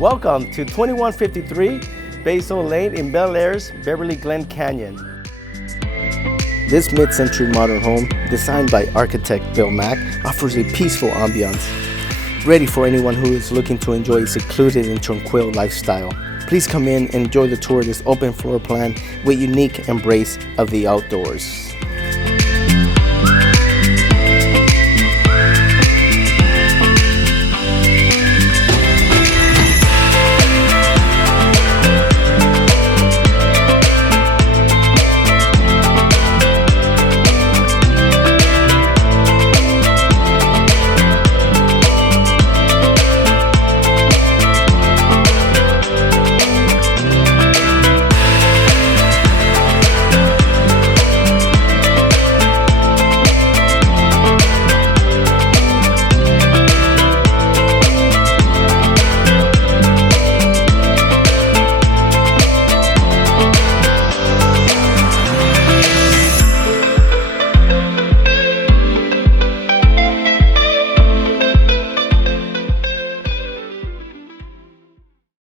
Welcome to 2153 Basil Lane in Bel Air's Beverly Glen Canyon. This mid-century modern home, designed by architect Bill Mack, offers a peaceful ambiance, ready for anyone who is looking to enjoy a secluded and tranquil lifestyle. Please come in and enjoy the tour of this open floor plan with unique embrace of the outdoors.